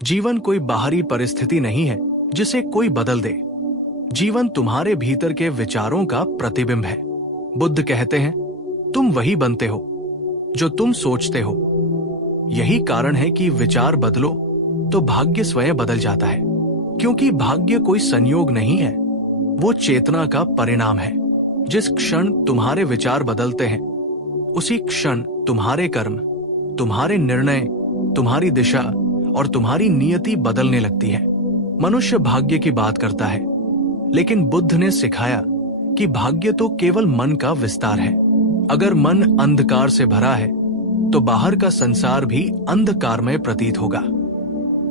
जीवन कोई बाहरी परिस्थिति नहीं है जिसे कोई बदल दे। जीवन तुम्हारे भीतर के विचारों का प्रतिबिंब है। बुद्ध कहते हैं, तुम वही बनते हो जो तुम सोचते हो। यही कारण है कि विचार बदलो तो भाग्य स्वयं बदल जाता है, क्योंकि भाग्य कोई संयोग नहीं है, वो चेतना का परिणाम है। जिस क्षण तुम्हारे विचार बदलते हैं, उसी क्षण तुम्हारे कर्म, तुम्हारे निर्णय, तुम्हारी दिशा और तुम्हारी नियति बदलने लगती है। मनुष्य भाग्य की बात करता है, लेकिन बुद्ध ने सिखाया कि भाग्य तो केवल मन का विस्तार है। अगर मन अंधकार से भरा है तो बाहर का संसार भी अंधकारमय प्रतीत होगा,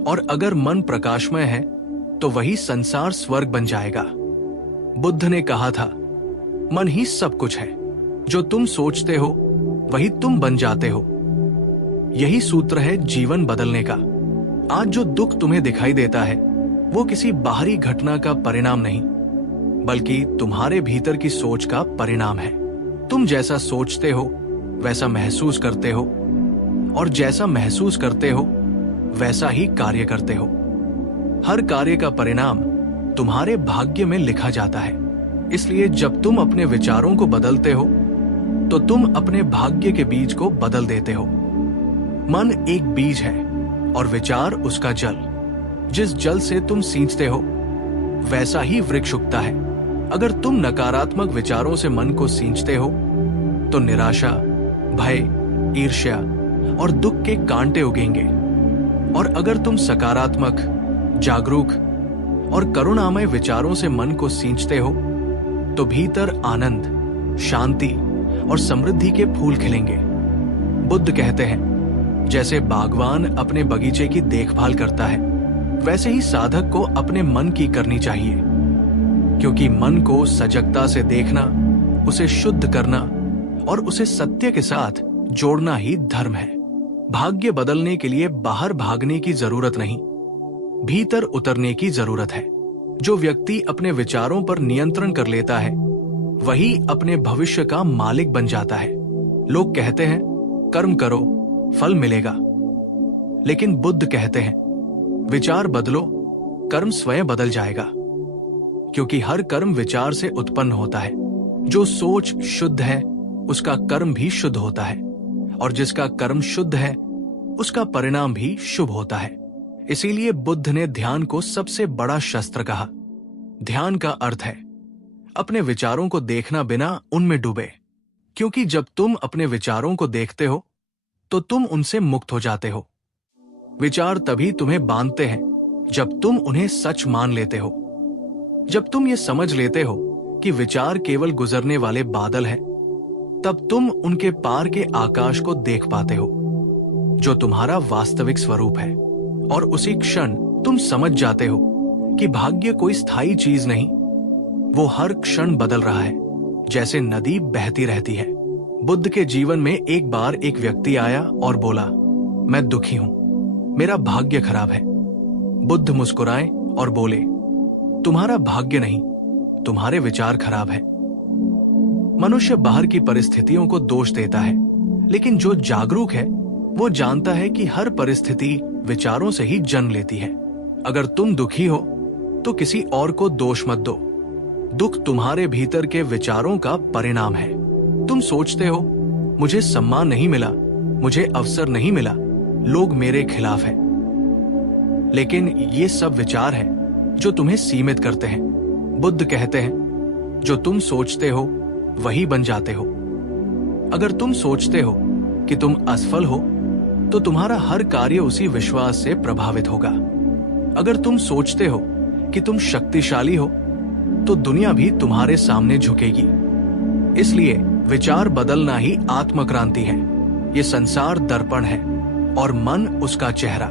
और अगर मन प्रकाशमय है तो वही संसार स्वर्ग बन जाएगा। बुद्ध ने कहा था, मन ही सब कुछ है, जो तुम सोचते हो वही तुम बन जाते हो। यही सूत्र है जीवन बदलने का। आज जो दुख तुम्हें दिखाई देता है वो किसी बाहरी घटना का परिणाम नहीं, बल्कि तुम्हारे भीतर की सोच का परिणाम है। तुम जैसा सोचते हो वैसा महसूस करते हो, और जैसा महसूस करते हो वैसा ही कार्य करते हो। हर कार्य का परिणाम तुम्हारे भाग्य में लिखा जाता है। इसलिए जब तुम अपने विचारों को बदलते हो तो तुम अपने भाग्य के बीज को बदल देते हो। मन एक बीज है और विचार उसका जल। जिस जल से तुम सींचते हो वैसा ही वृक्ष उगता है। अगर तुम नकारात्मक विचारों से मन को सींचते हो तो निराशा, भय, ईर्ष्या और दुख के कांटे उगेंगे, और अगर तुम सकारात्मक, जागरूक और करुणामय विचारों से मन को सींचते हो तो भीतर आनंद, शांति और समृद्धि के फूल खिलेंगे। बुद्ध कहते हैं, जैसे बागवान अपने बगीचे की देखभाल करता है, वैसे ही साधक को अपने मन की करनी चाहिए, क्योंकि मन को सजगता से देखना, उसे शुद्ध करना और उसे सत्य के साथ जोड़ना ही धर्म है। भाग्य बदलने के लिए बाहर भागने की जरूरत नहीं, भीतर उतरने की जरूरत है। जो व्यक्ति अपने विचारों पर नियंत्रण कर लेता है वही अपने भविष्य का मालिक बन जाता है। लोग कहते हैं, कर्म करो फल मिलेगा, लेकिन बुद्ध कहते हैं, विचार बदलो, कर्म स्वयं बदल जाएगा। क्योंकि हर कर्म विचार से उत्पन्न होता है। जो सोच शुद्ध है उसका कर्म भी शुद्ध होता है, और जिसका कर्म शुद्ध है उसका परिणाम भी शुभ होता है। इसीलिए बुद्ध ने ध्यान को सबसे बड़ा शस्त्र कहा। ध्यान का अर्थ है अपने विचारों को देखना बिना उनमें डूबे, क्योंकि जब तुम अपने विचारों को देखते हो तो तुम उनसे मुक्त हो जाते हो। विचार तभी तुम्हें बांधते हैं जब तुम उन्हें सच मान लेते हो। जब तुम ये समझ लेते हो कि विचार केवल गुजरने वाले बादल हैं, तब तुम उनके पार के आकाश को देख पाते हो, जो तुम्हारा वास्तविक स्वरूप है। और उसी क्षण तुम समझ जाते हो कि भाग्य कोई स्थायी चीज नहीं, वो हर क्षण बदल रहा है, जैसे नदी बहती रहती है। बुद्ध के जीवन में एक बार एक व्यक्ति आया और बोला, मैं दुखी हूं, मेरा भाग्य खराब है। बुद्ध मुस्कुराए और बोले, तुम्हारा भाग्य नहीं, तुम्हारे विचार खराब है। मनुष्य बाहर की परिस्थितियों को दोष देता है, लेकिन जो जागरूक है वो जानता है कि हर परिस्थिति विचारों से ही जन्म लेती है। अगर तुम दुखी हो तो किसी और को दोष मत दो। दुख तुम्हारे भीतर के विचारों का परिणाम है। तुम सोचते हो, मुझे सम्मान नहीं मिला, मुझे अवसर नहीं मिला, लोग मेरे खिलाफ हैं। लेकिन ये सब विचार हैं जो तुम्हें सीमित करते हैं। बुद्ध कहते हैं, जो तुम सोचते हो वही बन जाते हो। अगर तुम सोचते हो कि तुम असफल हो तो तुम्हारा हर कार्य उसी विश्वास से प्रभावित होगा। अगर तुम सोचते हो कि तुम शक्तिशाली हो तो दुनिया भी तुम्हारे सामने झुकेगी। इसलिए विचार बदलना ही आत्मक्रांति है। ये संसार दर्पण है और मन उसका चेहरा।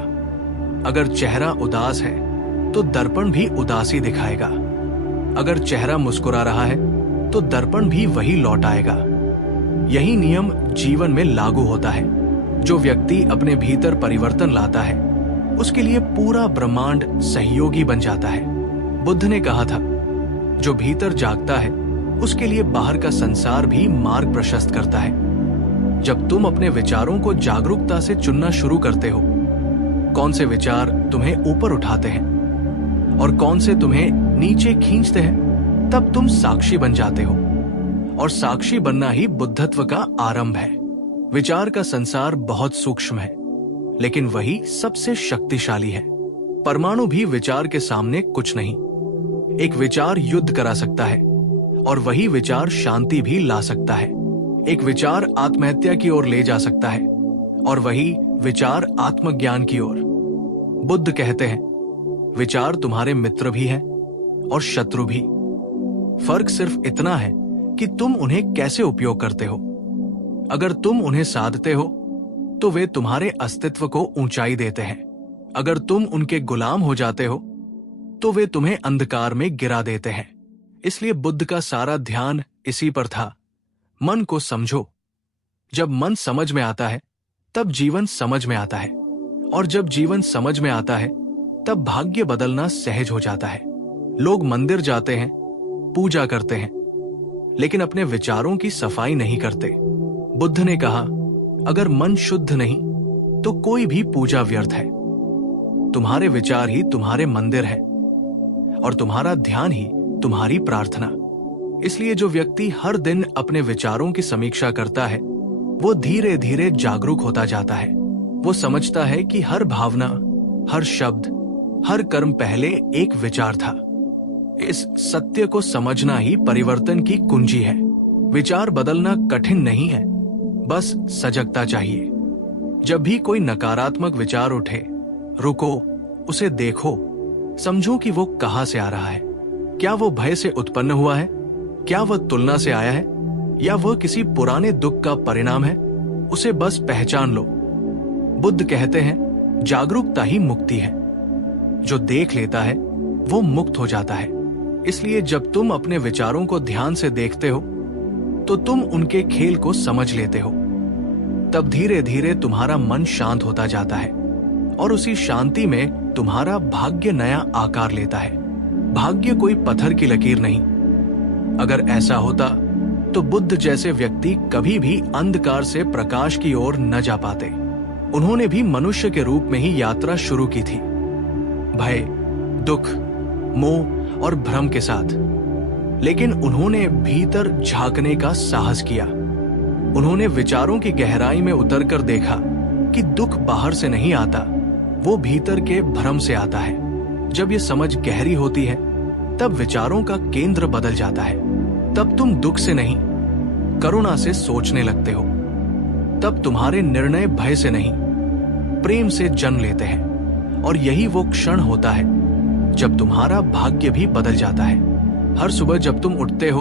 अगर चेहरा उदास है तो दर्पण भी उदासी दिखाएगा। अगर चेहरा मुस्कुरा रहा है तो दर्पण भी वही लौट आएगा। यही नियम जीवन में लागू होता है। जो व्यक्ति अपने भीतर परिवर्तन लाता है उसके लिए पूरा ब्रह्मांड सहयोगी बन जाता है। बुद्ध ने कहा था, जो भीतर जागता है उसके लिए बाहर का संसार भी मार्ग प्रशस्त करता है। जब तुम अपने विचारों को जागरूकता से चुनना शुरू करते हो कौन से विचार तुम्हें ऊपर उठाते हैं और कौन से तुम्हें नीचे खींचते हैं, तब तुम साक्षी बन जाते हो। और साक्षी बनना ही बुद्धत्व का आरंभ है। विचार का संसार बहुत सूक्ष्म है, लेकिन वही सबसे शक्तिशाली है। परमाणु भी विचार के सामने कुछ नहीं। एक विचार युद्ध करा सकता है और वही विचार शांति भी ला सकता है। एक विचार आत्महत्या की ओर ले जा सकता है और वही विचार आत्मज्ञान की ओर। बुद्ध कहते हैं, विचार तुम्हारे मित्र भी हैं और शत्रु भी। फर्क सिर्फ इतना है कि तुम उन्हें कैसे उपयोग करते हो। अगर तुम उन्हें साधते हो तो वे तुम्हारे अस्तित्व को ऊंचाई देते हैं। अगर तुम उनके गुलाम हो जाते हो तो वे तुम्हें अंधकार में गिरा देते हैं। इसलिए बुद्ध का सारा ध्यान इसी पर था, मन को समझो। जब मन समझ में आता है तब जीवन समझ में आता है, और जब जीवन समझ में आता है तब भाग्य बदलना सहज हो जाता है। लोग मंदिर जाते हैं, पूजा करते हैं, लेकिन अपने विचारों की सफाई नहीं करते। बुद्ध ने कहा, अगर मन शुद्ध नहीं तो कोई भी पूजा व्यर्थ है। तुम्हारे विचार ही तुम्हारे मंदिर है और तुम्हारा ध्यान ही तुम्हारी प्रार्थना। इसलिए जो व्यक्ति हर दिन अपने विचारों की समीक्षा करता है वो धीरे धीरे जागरूक होता जाता है। वो समझता है कि हर भावना, हर शब्द, हर कर्म पहले एक विचार था। इस सत्य को समझना ही परिवर्तन की कुंजी है। विचार बदलना कठिन नहीं है, बस सजगता चाहिए। जब भी कोई नकारात्मक विचार उठे, रुको, उसे देखो, समझो कि वो कहां से आ रहा है। क्या वो भय से उत्पन्न हुआ है? क्या वह तुलना से आया है? या वह किसी पुराने दुख का परिणाम है? उसे बस पहचान लो। बुद्ध कहते हैं, जागरूकता ही मुक्ति है। जो देख लेता है वो मुक्त हो जाता है। इसलिए जब तुम अपने विचारों को ध्यान से देखते हो तो तुम उनके खेल को समझ लेते हो। तब धीरे धीरे तुम्हारा मन शांत होता जाता है और उसी शांति में तुम्हारा भाग्य नया आकार लेता है। भाग्य कोई पत्थर की लकीर नहीं। अगर ऐसा होता तो बुद्ध जैसे व्यक्ति कभी भी अंधकार से प्रकाश की ओर न जा पाते। उन्होंने भी मनुष्य के रूप में ही यात्रा शुरू की थी, भय, दुख, मोह और भ्रम के साथ। लेकिन उन्होंने भीतर झांकने का साहस किया। उन्होंने विचारों की गहराई में उतरकर देखा कि दुख बाहर से नहीं आता, वो भीतर के भ्रम से आता है। जब ये समझ गहरी होती है तब विचारों का केंद्र बदल जाता है। तब तुम दुख से नहीं, करुणा से सोचने लगते हो। तब तुम्हारे निर्णय भय से नहीं, प्रेम से जन्म लेते हैं। और यही वो क्षण होता है जब तुम्हारा भाग्य भी बदल जाता है। हर सुबह जब तुम उठते हो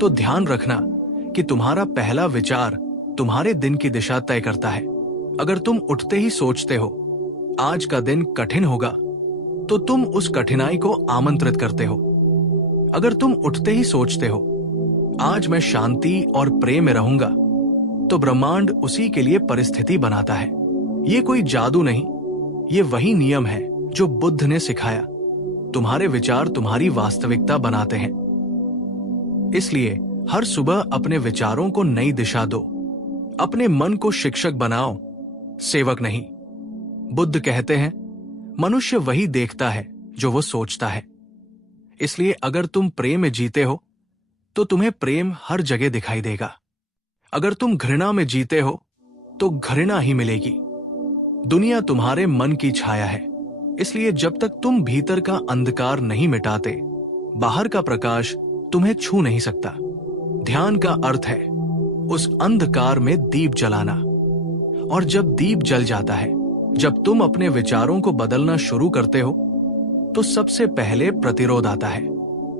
तो ध्यान रखना कि तुम्हारा पहला विचार तुम्हारे दिन की दिशा तय करता है। अगर तुम उठते ही सोचते हो आज का दिन कठिन होगा, तो तुम उस कठिनाई को आमंत्रित करते हो। अगर तुम उठते ही सोचते हो आज मैं शांति और प्रेम में रहूंगा, तो ब्रह्मांड उसी के लिए परिस्थिति बनाता है। ये कोई जादू नहीं, ये वही नियम है जो बुद्ध ने सिखाया। तुम्हारे विचार तुम्हारी वास्तविकता बनाते हैं। इसलिए हर सुबह अपने विचारों को नई दिशा दो। अपने मन को शिक्षक बनाओ, सेवक नहीं। बुद्ध कहते हैं, मनुष्य वही देखता है जो वो सोचता है। इसलिए अगर तुम प्रेम में जीते हो तो तुम्हें प्रेम हर जगह दिखाई देगा। अगर तुम घृणा में जीते हो तो घृणा ही मिलेगी। दुनिया तुम्हारे मन की छाया है। इसलिए जब तक तुम भीतर का अंधकार नहीं मिटाते, बाहर का प्रकाश तुम्हें छू नहीं सकता। ध्यान का अर्थ है उस अंधकार में दीप जलाना। और जब दीप जल जाता है, जब तुम अपने विचारों को बदलना शुरू करते हो, तो सबसे पहले प्रतिरोध आता है।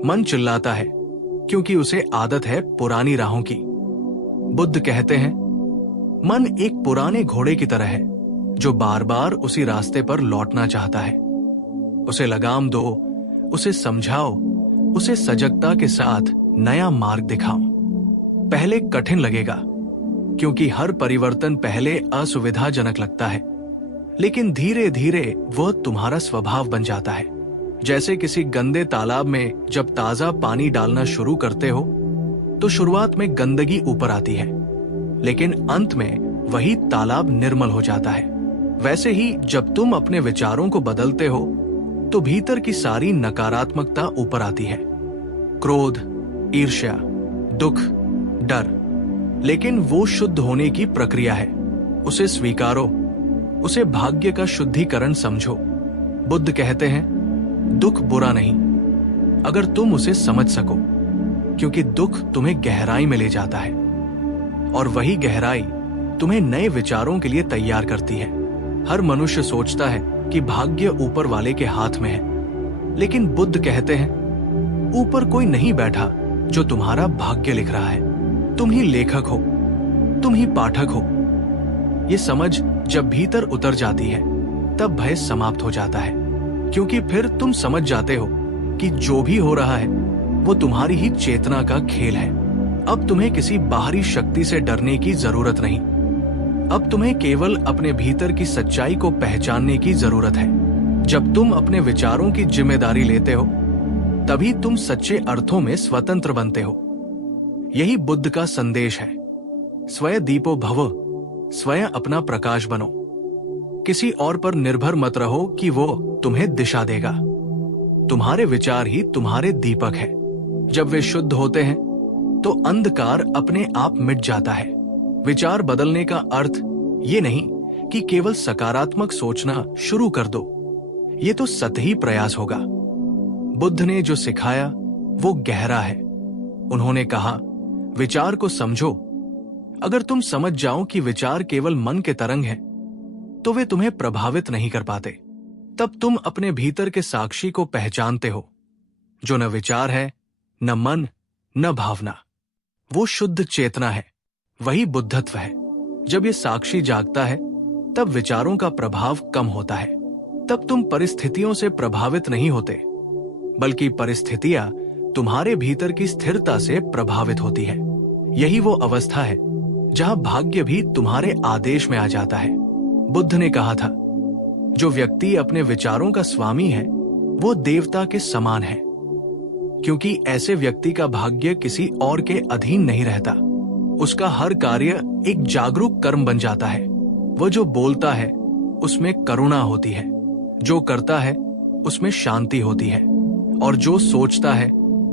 मन चिल्लाता है क्योंकि उसे आदत है पुरानी राहों की। बुद्ध कहते हैं, मन एक पुराने घोड़े की तरह है जो बार बार उसी रास्ते पर लौटना चाहता है। उसे लगाम दो, उसे समझाओ, उसे सजगता के साथ नया मार्ग दिखाओ। पहले कठिन लगेगा क्योंकि हर परिवर्तन पहले असुविधाजनक लगता है, लेकिन धीरे धीरे वह तुम्हारा स्वभाव बन जाता है। जैसे किसी गंदे तालाब में जब ताजा पानी डालना शुरू करते हो तो शुरुआत में गंदगी ऊपर आती है, लेकिन अंत में वही तालाब निर्मल हो जाता है। वैसे ही जब तुम अपने विचारों को बदलते हो तो भीतर की सारी नकारात्मकता ऊपर आती है। क्रोध, ईर्ष्या, दुख, डर। लेकिन वो शुद्ध होने की प्रक्रिया है। उसे स्वीकारो, उसे भाग्य का शुद्धिकरण समझो। बुद्ध कहते हैं, दुख बुरा नहीं अगर तुम उसे समझ सको, क्योंकि दुख तुम्हें गहराई में ले जाता है और वही गहराई तुम्हें नए विचारों के लिए तैयार करती है। हर मनुष्य सोचता है कि भाग्य ऊपर वाले के हाथ में है, लेकिन बुद्ध कहते हैं, ऊपर कोई नहीं बैठा जो तुम्हारा भाग्य लिख रहा है। तुम ही लेखक हो, तुम ही पाठक हो। ये समझ जब भीतर उतर जाती है तब भय समाप्त हो जाता है, क्योंकि फिर तुम समझ जाते हो कि जो भी हो रहा है वो तुम्हारी ही चेतना का खेल है। अब तुम्हें किसी बाहरी शक्ति से डरने की जरूरत नहीं। अब तुम्हें केवल अपने भीतर की सच्चाई को पहचानने की जरूरत है। जब तुम अपने विचारों की जिम्मेदारी लेते हो तभी तुम सच्चे अर्थों में स्वतंत्र बनते हो। यही बुद्ध का संदेश है। स्वयं दीपो भव, स्वयं अपना प्रकाश बनो। किसी और पर निर्भर मत रहो कि वो तुम्हें दिशा देगा। तुम्हारे विचार ही तुम्हारे दीपक है। जब वे शुद्ध होते हैं तो अंधकार अपने आप मिट जाता है। विचार बदलने का अर्थ ये नहीं कि केवल सकारात्मक सोचना शुरू कर दो। ये तो सतही प्रयास होगा। बुद्ध ने जो सिखाया वो गहरा है। उन्होंने कहा, विचार को समझो। अगर तुम समझ जाओ कि विचार केवल मन के तरंग हैं, तो वे तुम्हें प्रभावित नहीं कर पाते। तब तुम अपने भीतर के साक्षी को पहचानते हो, जो न विचार है, न मन, न भावना। वो शुद्ध चेतना है। वही बुद्धत्व है। जब ये साक्षी जागता है तब विचारों का प्रभाव कम होता है। तब तुम परिस्थितियों से प्रभावित नहीं होते, बल्कि परिस्थितियां तुम्हारे भीतर की स्थिरता से प्रभावित होती है। यही वो अवस्था है जहां भाग्य भी तुम्हारे आदेश में आ जाता है। बुद्ध ने कहा था, जो व्यक्ति अपने विचारों का स्वामी है वो देवता के समान है, क्योंकि ऐसे व्यक्ति का भाग्य किसी और के अधीन नहीं रहता। उसका हर कार्य एक जागरूक कर्म बन जाता है। वो जो बोलता है उसमें करुणा होती है, जो करता है उसमें शांति होती है, और जो सोचता है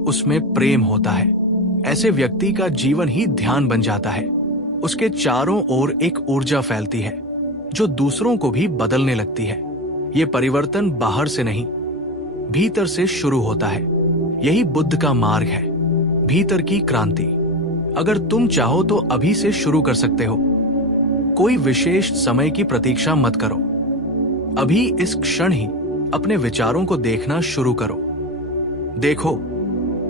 उसमें प्रेम होता है। ऐसे व्यक्ति का जीवन ही ध्यान बन जाता है। उसके चारों ओर एक ऊर्जा फैलती है जो दूसरों को भी बदलने लगती है। ये परिवर्तन बाहर से नहीं, भीतर से शुरू होता है। यही बुद्ध का मार्ग है, भीतर की क्रांति। अगर तुम चाहो तो अभी से शुरू कर सकते हो। कोई विशेष समय की प्रतीक्षा मत करो। अभी इस क्षण ही अपने विचारों को देखना शुरू करो। देखो,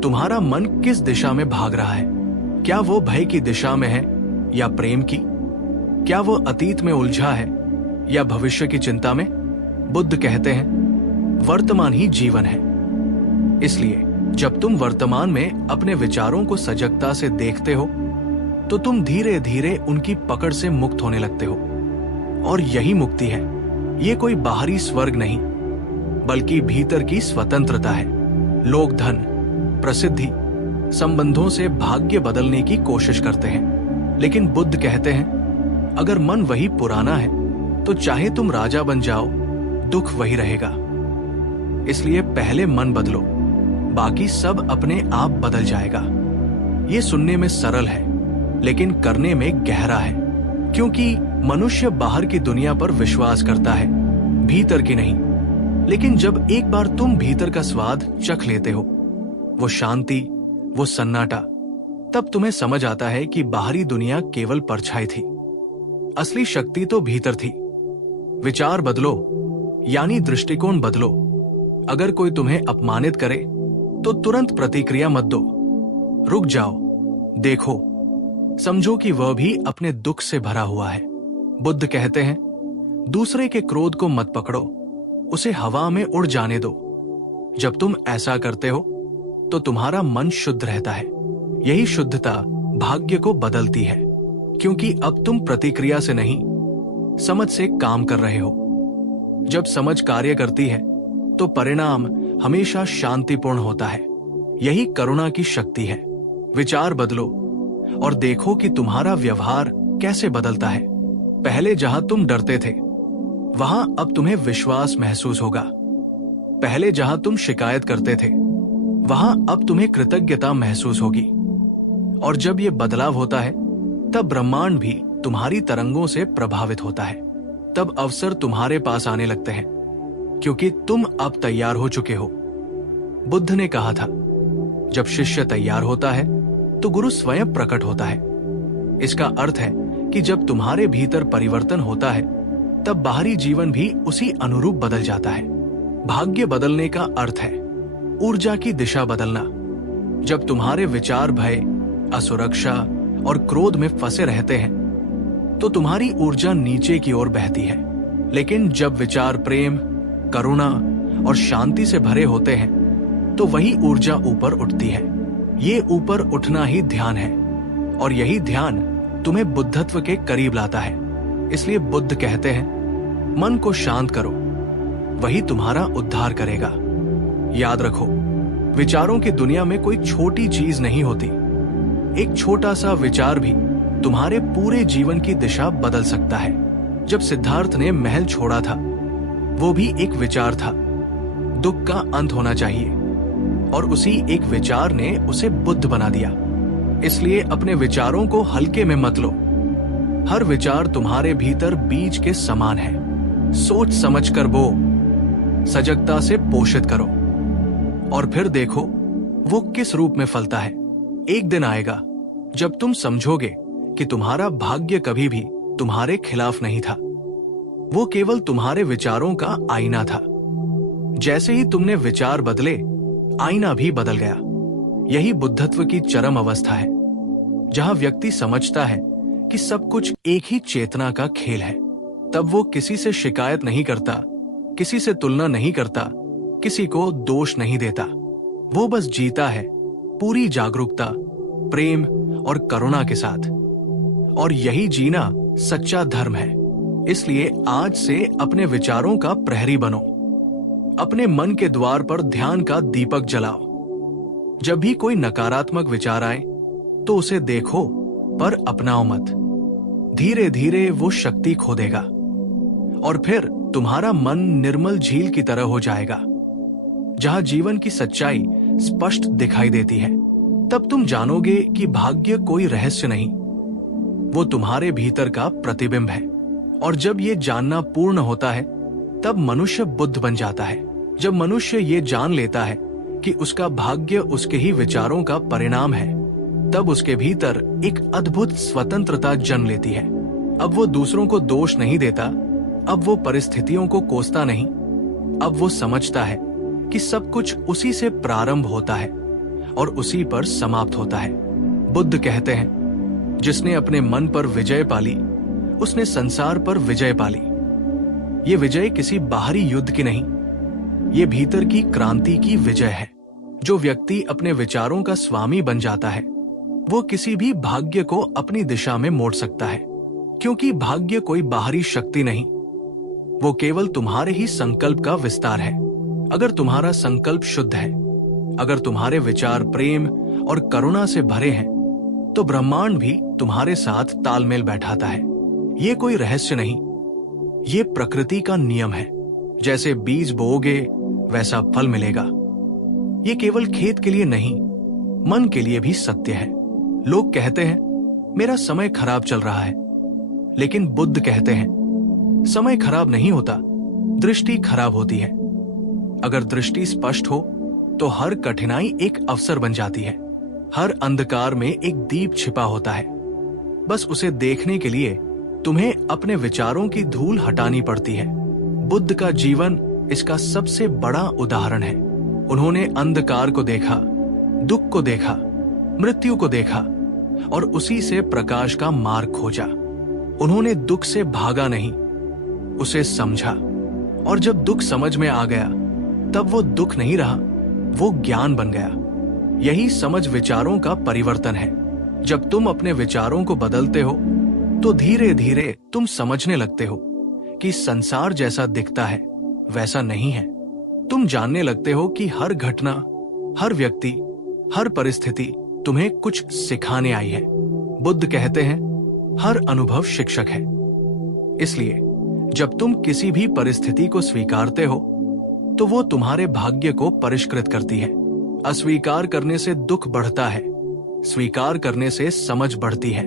तुम्हारा मन किस दिशा में भाग रहा है। क्या वो भय की दिशा में है या प्रेम की? क्या वो अतीत में उलझा है या भविष्य की चिंता में? बुद्ध कहते हैं, वर्तमान ही जीवन है। इसलिए जब तुम वर्तमान में अपने विचारों को सजगता से देखते हो तो तुम धीरे धीरे उनकी पकड़ से मुक्त होने लगते हो। और यही मुक्ति है। ये कोई बाहरी स्वर्ग नहीं, बल्कि भीतर की स्वतंत्रता है। लोग धन, प्रसिद्धि, संबंधों से भाग्य बदलने की कोशिश करते हैं, लेकिन बुद्ध कहते हैं, अगर मन वही पुराना है तो चाहे तुम राजा बन जाओ, दुख वही रहेगा। इसलिए पहले मन बदलो, बाकी सब अपने आप बदल जाएगा। ये सुनने में सरल है, लेकिन करने में गहरा है, क्योंकि मनुष्य बाहर की दुनिया पर विश्वास करता है, भीतर की नहीं। लेकिन जब एक बार तुम भीतर का स्वाद चख लेते हो, वो शांति, वो सन्नाटा, तब तुम्हें समझ आता है कि बाहरी दुनिया केवल परछाई थी, असली शक्ति तो भीतर थी। विचार बदलो, यानी दृष्टिकोण बदलो। अगर कोई तुम्हें अपमानित करे तो तुरंत प्रतिक्रिया मत दो। रुक जाओ, देखो, समझो कि वह भी अपने दुख से भरा हुआ है। बुद्ध कहते हैं, दूसरे के क्रोध को मत पकड़ो, उसे हवा में उड़ जाने दो। जब तुम ऐसा करते हो तो तुम्हारा मन शुद्ध रहता है। यही शुद्धता भाग्य को बदलती है, क्योंकि अब तुम प्रतिक्रिया से नहीं, समझ से काम कर रहे हो। जब समझ कार्य करती है तो परिणाम हमेशा शांतिपूर्ण होता है। यही करुणा की शक्ति है। विचार बदलो और देखो कि तुम्हारा व्यवहार कैसे बदलता है। पहले जहां तुम डरते थे, वहां अब तुम्हें विश्वास महसूस होगा। पहले जहां तुम शिकायत करते थे, वहां अब तुम्हें कृतज्ञता महसूस होगी। और जब यह बदलाव होता है, तब ब्रह्मांड भी तुम्हारी तरंगों से प्रभावित होता है। तब अवसर तुम्हारे पास आने लगते हैं, क्योंकि तुम अब तैयार हो चुके हो। बुद्ध ने कहा था, जब शिष्य तैयार होता है तो गुरु स्वयं प्रकट होता है। इसका अर्थ है कि जब तुम्हारे भीतर परिवर्तन होता है, तब बाहरी जीवन भी उसी अनुरूप बदल जाता है। भाग्य बदलने का अर्थ है ऊर्जा की दिशा बदलना। जब तुम्हारे विचार भय, असुरक्षा और क्रोध में फंसे रहते हैं, तो तुम्हारी ऊर्जा नीचे की ओर बहती है। लेकिन जब विचार प्रेम, करुणा और शांति से भरे होते हैं, तो वही ऊर्जा ऊपर उठती है। ये ऊपर उठना ही ध्यान है, और यही ध्यान तुम्हें बुद्धत्व के करीब लाता है। इसलिए बुद्ध कहते हैं, मन को शांत करो, वही तुम्हारा उद्धार करेगा। याद रखो, विचारों की दुनिया में कोई छोटी चीज नहीं होती। एक छोटा सा विचार भी तुम्हारे पूरे जीवन की दिशा बदल सकता है। जब सिद्धार्थ ने महल छोड़ा था, वो भी एक विचार था, दुख का अंत होना चाहिए, और उसी एक विचार ने उसे बुद्ध बना दिया। इसलिए अपने विचारों को हल्के में मत लो। हर विचार तुम्हारे भीतर बीज के समान है। सोच समझ कर बो, सजगता से पोषित करो, और फिर देखो वो किस रूप में फलता है। एक दिन आएगा जब तुम समझोगे कि तुम्हारा भाग्य कभी भी तुम्हारे खिलाफ नहीं था, वो केवल तुम्हारे विचारों का आईना था। जैसे ही तुमने विचार बदले, आईना भी बदल गया। यही बुद्धत्व की चरम अवस्था है, जहां व्यक्ति समझता है कि सब कुछ एक ही चेतना का खेल है। तब वो किसी से शिकायत नहीं करता, किसी से तुलना नहीं करता, किसी को दोष नहीं देता। वो बस जीता है पूरी जागरूकता, प्रेम और करुणा के साथ। और यही जीना सच्चा धर्म है। इसलिए आज से अपने विचारों का प्रहरी बनो। अपने मन के द्वार पर ध्यान का दीपक जलाओ। जब भी कोई नकारात्मक विचार आए, तो उसे देखो पर अपनाओ मत। धीरे धीरे वो शक्ति खो देगा, और फिर तुम्हारा मन निर्मल झील की तरह हो जाएगा, जहां जीवन की सच्चाई स्पष्ट दिखाई देती है। तब तुम जानोगे कि भाग्य कोई रहस्य नहीं, वो तुम्हारे भीतर का प्रतिबिंब है। और जब ये जानना पूर्ण होता है, तब मनुष्य बुद्ध बन जाता है। जब मनुष्य ये जान लेता है कि उसका भाग्य उसके ही विचारों का परिणाम है, तब उसके भीतर एक अद्भुत स्वतंत्रता जन्म लेती है। अब वो दूसरों को दोष नहीं देता, अब वो परिस्थितियों को कोसता नहीं। अब वो समझता है कि सब कुछ उसी से प्रारंभ होता है और उसी पर समाप्त होता है। बुद्ध कहते हैं, जिसने अपने मन पर विजय पाली, उसने संसार पर विजय पाली। ये विजय किसी बाहरी युद्ध की नहीं, ये भीतर की क्रांति की विजय है। जो व्यक्ति अपने विचारों का स्वामी बन जाता है, वो किसी भी भाग्य को अपनी दिशा में मोड़ सकता है, क्योंकि भाग्य कोई बाहरी शक्ति नहीं, वो केवल तुम्हारे ही संकल्प का विस्तार है। अगर तुम्हारा संकल्प शुद्ध है, अगर तुम्हारे विचार प्रेम और करुणा से भरे हैं, तो ब्रह्मांड भी तुम्हारे साथ तालमेल बैठाता है। ये कोई रहस्य नहीं, ये प्रकृति का नियम है। जैसे बीज बोओगे, वैसा फल मिलेगा। ये केवल खेत के लिए नहीं, मन के लिए भी सत्य है। लोग कहते हैं, मेरा समय खराब चल रहा है, लेकिन बुद्ध कहते हैं, समय खराब नहीं होता, दृष्टि खराब होती है। अगर दृष्टि स्पष्ट हो, तो हर कठिनाई एक अवसर बन जाती है। हर अंधकार में एक दीप छिपा होता है। बस उसे देखने के लिए तुम्हें अपने विचारों की धूल हटानी पड़ती है। बुद्ध का जीवन इसका सबसे बड़ा उदाहरण है। उन्होंने अंधकार को देखा, दुख को देखा, मृत्यु को देखा, और उसी से प्रकाश का मार्ग खोजा। उन्होंने दुख से भागा नहीं, उसे समझा। और जब दुख समझ में आ गया, तब वो दुख नहीं रहा, वो ज्ञान बन गया। यही समझ विचारों का परिवर्तन है। जब तुम अपने विचारों को बदलते हो, तो धीरे धीरे तुम समझने लगते हो कि संसार जैसा दिखता है वैसा नहीं है। तुम जानने लगते हो कि हर घटना, हर व्यक्ति, हर परिस्थिति तुम्हें कुछ सिखाने आई है। बुद्ध कहते हैं, हर अनुभव शिक्षक है। इसलिए जब तुम किसी भी परिस्थिति को स्वीकारते हो तो वो तुम्हारे भाग्य को परिष्कृत करती है। अस्वीकार करने से दुख बढ़ता है, स्वीकार करने से समझ बढ़ती है,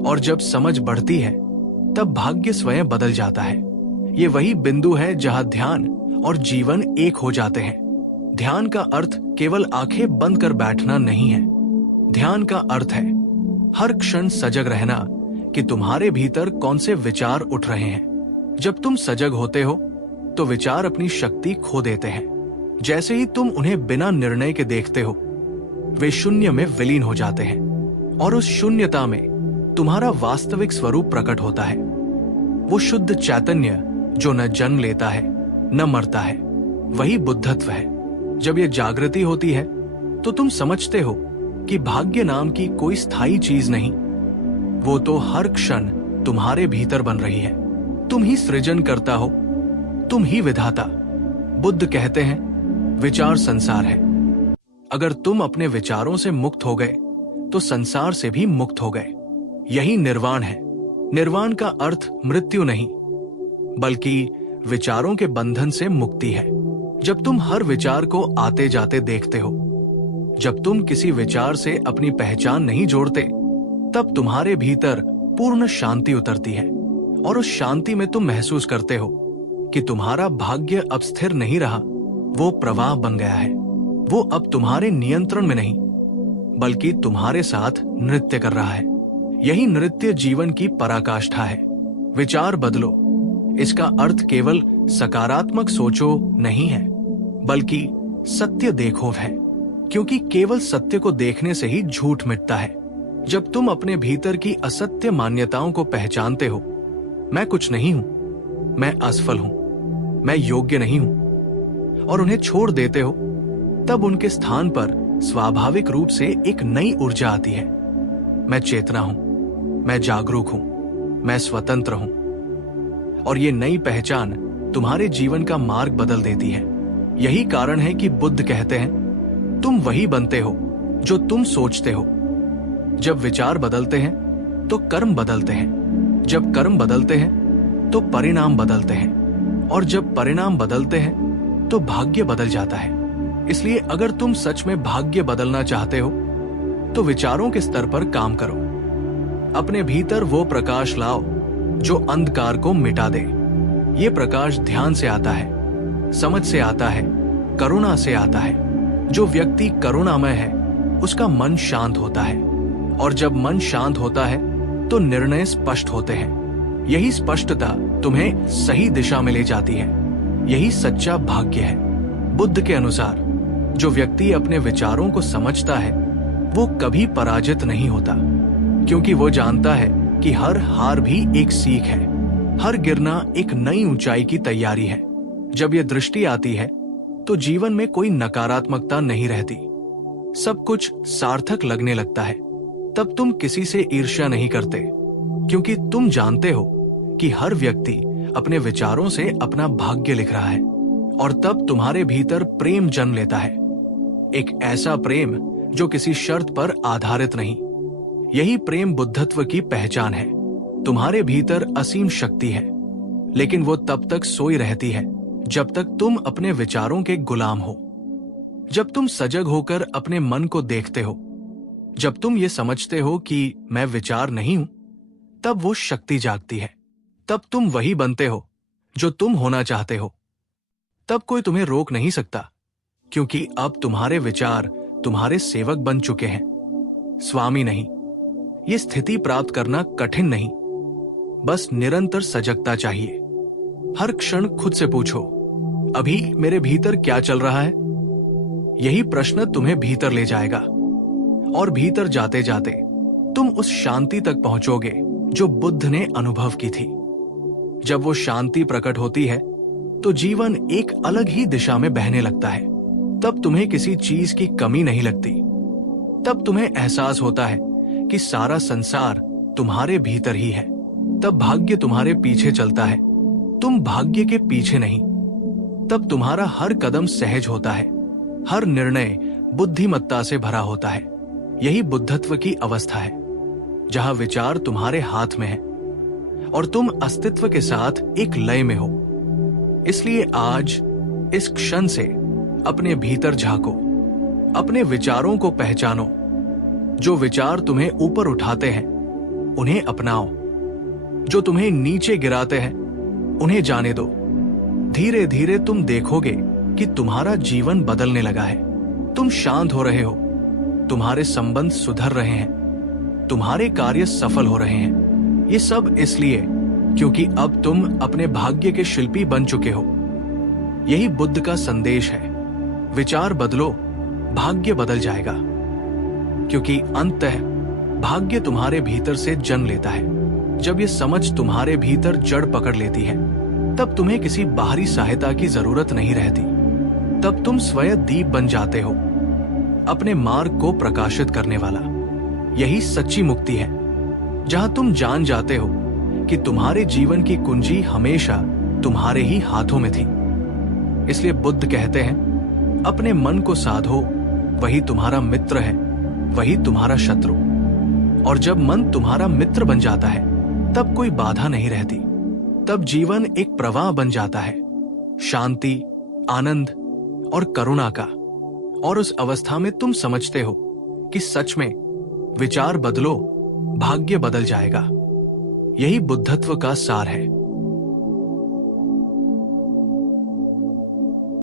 और जब समझ बढ़ती है तब भाग्य स्वयं बदल जाता है। ये वही बिंदु है जहां ध्यान और जीवन एक हो जाते हैं। ध्यान का अर्थ केवल आंखें बंद कर बैठना नहीं है। ध्यान का अर्थ है हर क्षण सजग रहना कि तुम्हारे भीतर कौन से विचार उठ रहे हैं। जब तुम सजग होते हो तो विचार अपनी शक्ति खो देते हैं। जैसे ही तुम उन्हें बिना निर्णय के देखते हो, वे शून्य में विलीन हो जाते हैं, और उस शून्यता में तुम्हारा वास्तविक स्वरूप प्रकट होता है। वो शुद्ध चैतन्य जो न जन्म लेता है न मरता है, वही बुद्धत्व है। जब ये जागृति होती है तो तुम समझते हो कि भाग्य नाम की कोई स्थायी चीज नहीं, वो तो हर क्षण तुम्हारे भीतर बन रही है। तुम ही सृजन करता हो, तुम ही विधाता। बुद्ध कहते हैं विचार संसार है। अगर तुम अपने विचारों से मुक्त हो गए तो संसार से भी मुक्त हो गए। यही निर्वाण है। निर्वाण का अर्थ मृत्यु नहीं, बल्कि विचारों के बंधन से मुक्ति है। जब तुम हर विचार को आते जाते देखते हो, जब तुम किसी विचार से अपनी पहचान नहीं जोड़ते, तब तुम्हारे भीतर पूर्ण शांति उतरती है, और उस शांति में तुम महसूस करते हो कि तुम्हारा भाग्य अब स्थिर नहीं रहा, वो प्रवाह बन गया है। वो अब तुम्हारे नियंत्रण में नहीं, बल्कि तुम्हारे साथ नृत्य कर रहा है। यही नृत्य जीवन की पराकाष्ठा है। विचार बदलो, इसका अर्थ केवल सकारात्मक सोचो नहीं है, बल्कि सत्य देखो है, क्योंकि केवल सत्य को देखने से ही झूठ मिटता है। जब तुम अपने भीतर की असत्य मान्यताओं को पहचानते हो, मैं कुछ नहीं हूं, मैं असफल हूं, मैं योग्य नहीं हूं, और उन्हें छोड़ देते हो, तब उनके स्थान पर स्वाभाविक रूप से एक नई ऊर्जा आती है। मैं चेतना हूं, मैं जागरूक हूं, मैं स्वतंत्र हूं, और ये नई पहचान तुम्हारे जीवन का मार्ग बदल देती है। यही कारण है कि बुद्ध कहते हैं तुम वही बनते हो जो तुम सोचते हो। जब विचार बदलते हैं तो कर्म बदलते हैं, जब कर्म बदलते हैं तो परिणाम बदलते हैं, और जब परिणाम बदलते हैं तो भाग्य बदल जाता है। इसलिए अगर तुम सच में भाग्य बदलना चाहते हो तो विचारों के स्तर पर काम करो। अपने भीतर वो प्रकाश लाओ जो अंधकार को मिटा दे। ये प्रकाश ध्यान से आता है, समझ से आता है, करुणा से आता है। जो व्यक्ति करुणामय है उसका मन शांत होता है, और जब मन शांत होता है तो निर्णय स्पष्ट होते हैं। यही स्पष्टता तुम्हें सही दिशा में ले जाती है। यही सच्चा भाग्य है। बुद्ध के अनुसार जो व्यक्ति अपने विचारों को समझता है वो कभी पराजित नहीं होता, क्योंकि वो जानता है कि हर हार भी एक सीख है, हर गिरना एक नई ऊंचाई की तैयारी है। जब ये दृष्टि आती है तो जीवन में कोई नकारात्मकता नहीं रहती, सब कुछ सार्थक लगने लगता है। तब तुम किसी से ईर्ष्या नहीं करते, क्योंकि तुम जानते हो कि हर व्यक्ति अपने विचारों से अपना भाग्य लिख रहा है। और तब तुम्हारे भीतर प्रेम जन्म लेता है, एक ऐसा प्रेम जो किसी शर्त पर आधारित नहीं। यही प्रेम बुद्धत्व की पहचान है। तुम्हारे भीतर असीम शक्ति है, लेकिन वो तब तक सोई रहती है जब तक तुम अपने विचारों के गुलाम हो। जब तुम सजग होकर अपने मन को देखते हो, जब तुम ये समझते हो कि मैं विचार नहीं हूं, तब वो शक्ति जागती है। तब तुम वही बनते हो जो तुम होना चाहते हो। तब कोई तुम्हें रोक नहीं सकता, क्योंकि अब तुम्हारे विचार तुम्हारे सेवक बन चुके हैं, स्वामी नहीं। ये स्थिति प्राप्त करना कठिन नहीं, बस निरंतर सजगता चाहिए। हर क्षण खुद से पूछो, अभी मेरे भीतर क्या चल रहा है? यही प्रश्न तुम्हें भीतर ले जाएगा, और भीतर जाते जाते तुम उस शांति तक पहुंचोगे जो बुद्ध ने अनुभव की थी। जब वो शांति प्रकट होती है तो जीवन एक अलग ही दिशा में बहने लगता है। तब तुम्हें किसी चीज की कमी नहीं लगती। तब तुम्हें एहसास होता है कि सारा संसार तुम्हारे भीतर ही है। तब भाग्य तुम्हारे पीछे चलता है, तुम भाग्य के पीछे नहीं। तब तुम्हारा हर कदम सहज होता है, हर निर्णय बुद्धिमत्ता से भरा होता है। यही बुद्धत्व की अवस्था है, जहां विचार तुम्हारे हाथ में है और तुम अस्तित्व के साथ एक लय में हो। इसलिए आज इस क्षण से अपने भीतर झांको, अपने विचारों को पहचानो। जो विचार तुम्हें ऊपर उठाते हैं उन्हें अपनाओ, जो तुम्हें नीचे गिराते हैं उन्हें जाने दो। धीरे धीरे तुम देखोगे कि तुम्हारा जीवन बदलने लगा है। तुम शांत हो रहे हो, तुम्हारे संबंध सुधर रहे हैं, तुम्हारे कार्य सफल हो रहे हैं। ये सब इसलिए क्योंकि अब तुम अपने भाग्य के शिल्पी बन चुके हो। यही बुद्ध का संदेश है। विचार बदलो, भाग्य बदल जाएगा। क्योंकि अंततः भाग्य तुम्हारे भीतर से जन्म लेता है। जब ये समझ तुम्हारे भीतर जड़ पकड़ लेती है, तब तुम्हें किसी बाहरी सहायता की जरूरत नहीं रहती। तब तुम स्वयं दीप बन जाते हो, अपने मार्ग को प्रकाशित करने वाला। यही सच्ची मुक्ति है, जहां तुम जान जाते हो कि तुम्हारे जीवन की कुंजी हमेशा तुम्हारे ही हाथों में थी। इसलिए बुद्ध कहते हैं, अपने मन को साधो, वही तुम्हारा मित्र है, वही तुम्हारा शत्रु। और जब मन तुम्हारा मित्र बन जाता है, तब कोई बाधा नहीं रहती। तब जीवन एक प्रवाह बन जाता है, शांति, आनंद और करुणा का। और उस अवस्था में तुम समझते हो कि सच में विचार बदलो, भाग्य बदल जाएगा। यही बुद्धत्व का सार है।